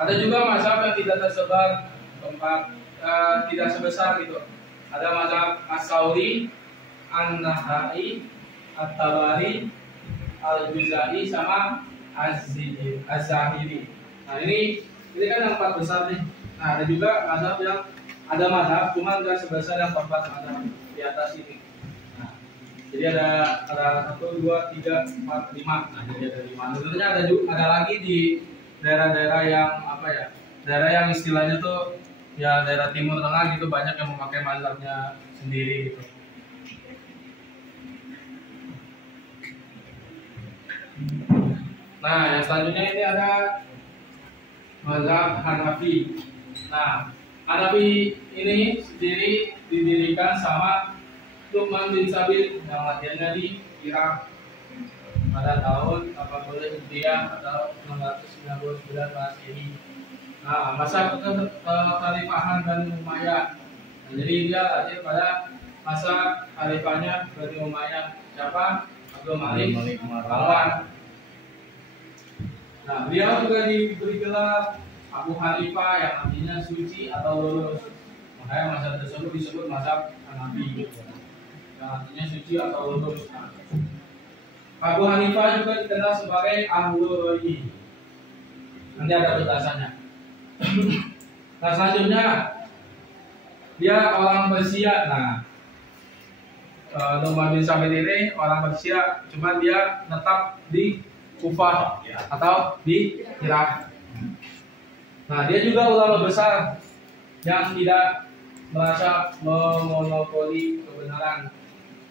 Ada juga mazhab yang tidak tersebar tempat, tidak sebesar gitu. Ada mazhab As-Sauri, An-Nahai, At-Tabari, Al-Juzai sama Az-Zahiri. Nah ini kan yang 4 besar nih. Nah ada juga mazhab yang ada mazhab cuma nggak sebesar yang 4 mazhab di atas ini. Nah, jadi ada 1, 2, 3, 4, 5. Nah jadi ada 5. Sebenarnya ada lagi di daerah-daerah yang apa ya? Daerah yang istilahnya tuh ya daerah timur tengah gitu, banyak yang memakai mazhabnya sendiri gitu. Nah, yang selanjutnya ini ada mazhab Hanafi. Nah, Hanafi ini sendiri didirikan sama Nu'man bin Sabit yang lahirnya di Irak pada tahun 80 Hijriah atau 699 Masehi. Nah, masa kekhalifahan Bani Umayyah. Nah, jadi dia lahir pada masa khalifahnya Bani Umayyah. Siapa? Abdul Malik Marwan. Nah, beliau juga diberi gelar Abu Hanifah yang artinya suci atau lurus. Makanya mazhab tersebut disebut mazhab Hanafi, yang artinya suci atau lurus. Nah, Abu Hanifah juga dikenal sebagai Ahlul Ra'yi. Nanti ada penjelasannya. Nah, selanjutnya dia orang Persia. Nah, Nu'man bin Sabit ini orang Persia, cuma dia tetap di Kufah atau di Irak. Nah, dia juga ulama besar yang tidak merasa memonopoli kebenaran.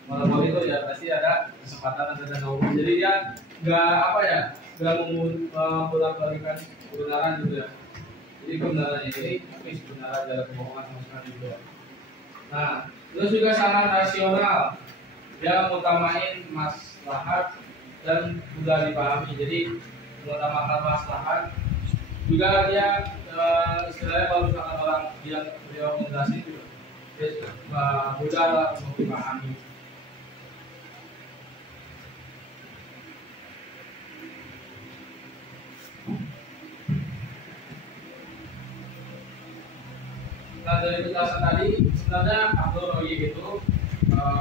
Monopoli itu ya pasti ada kesempatan dan ada umum. Jadi dia nggak membolak-balikan kebenaran gitu ya. Jadi kebenarannya ini tapi kebenaran dalam kebohongan sama sekali juga. Nah, terus juga sangat rasional. Dia mengutamain maslahat dan mudah dipahami. Jadi mengutamakan maslahat. Juga dia istilahnya kalau misalkan orang yang beliau menjelaskan juga mudah untuk dipahami. Nah, dari penjelasan tadi sebenarnya Ahlul Ra'yi itu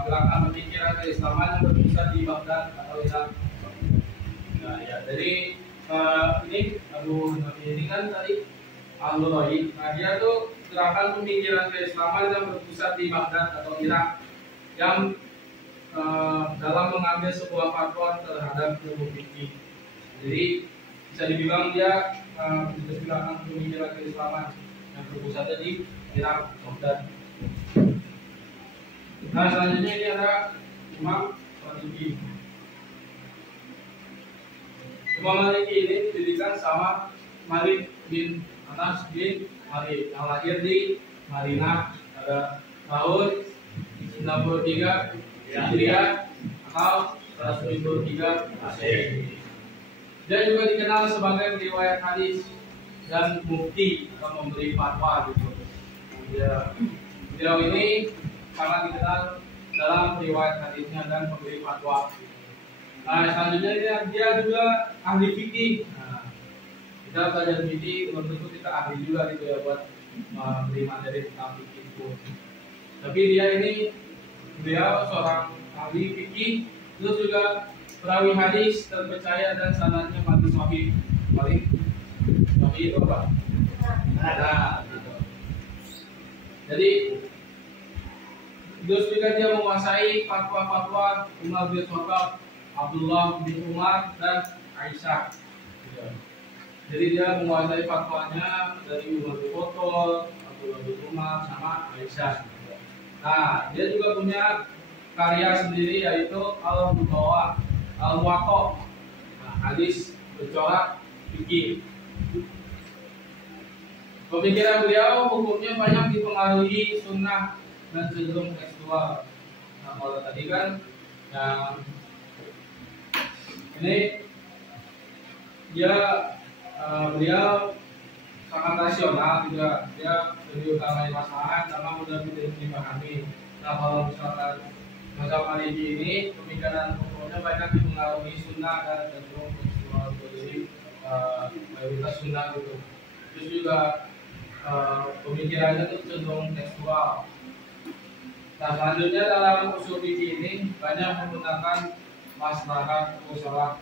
gerakan pemikiran keislaman yang berpusat di Baghdad atau Irak. Nah, ya, jadi ini Abu Hanafi ini kan tadi Ahlul Ra'yi. Nah, dia tuh gerakan pemikiran keislaman yang berpusat di Baghdad atau Irak yang dalam mengambil sebuah fatwa terhadap ilmu fikih. Jadi bisa dibilang dia gerakan pemikiran keislaman yang berpusatnya di Irak, Baghdad. Nah, selanjutnya ini ada Imam Maliki. Imam Maliki ini didirikan sama Malik bin Anas bin Malik yang lahir di Madinah pada tahun 93 Hijriah atau 173 Masehi. Dia juga dikenal sebagai riwayat hadis dan mufti atau memberi fatwa gitu. Beliau ini sangat dikenal dalam riwayat hadisnya dan memberi fatwa. Nah, selanjutnya dia juga ahli fikih. Nah, kita belajar fikih belum tentu kita ahli juga gitu ya buat memberi materi tentang fikih itu. Tapi beliau seorang ahli fikih, terus juga perawi hadis terpercaya dan sanadnya paling sahih. Paling sahih itu apa? Nah, gitu. Jadi terus juga dia menguasai fatwa-fatwa Umar bin Khattab, Abdullah bin Umar dan Aisyah. Jadi dia menguasai fatwanya dari Umar bin Khattab, Abdullah bin Umar sama Aisyah. Nah, dia juga punya karya sendiri yaitu Al-Muwatta. Nah, hadis bercorak fikih. Pemikiran beliau hukumnya banyak dipengaruhi sunnah dan cenderung tekstual. Nah, kalau tadi kan yang ini beliau sangat rasional juga, dia lebih utamai maslahat sama mudah dipahami. Nah, kalau misalkan mazhab Maliki ini pemikiran hukumnya banyak dipengaruhi sunnah dan cenderung tekstual, jadi mayoritas sunnah gitu. terus juga pemikirannya itu cenderung tekstual. Nah, selanjutnya dalam usul fikih ini banyak menggunakan maslahat musalah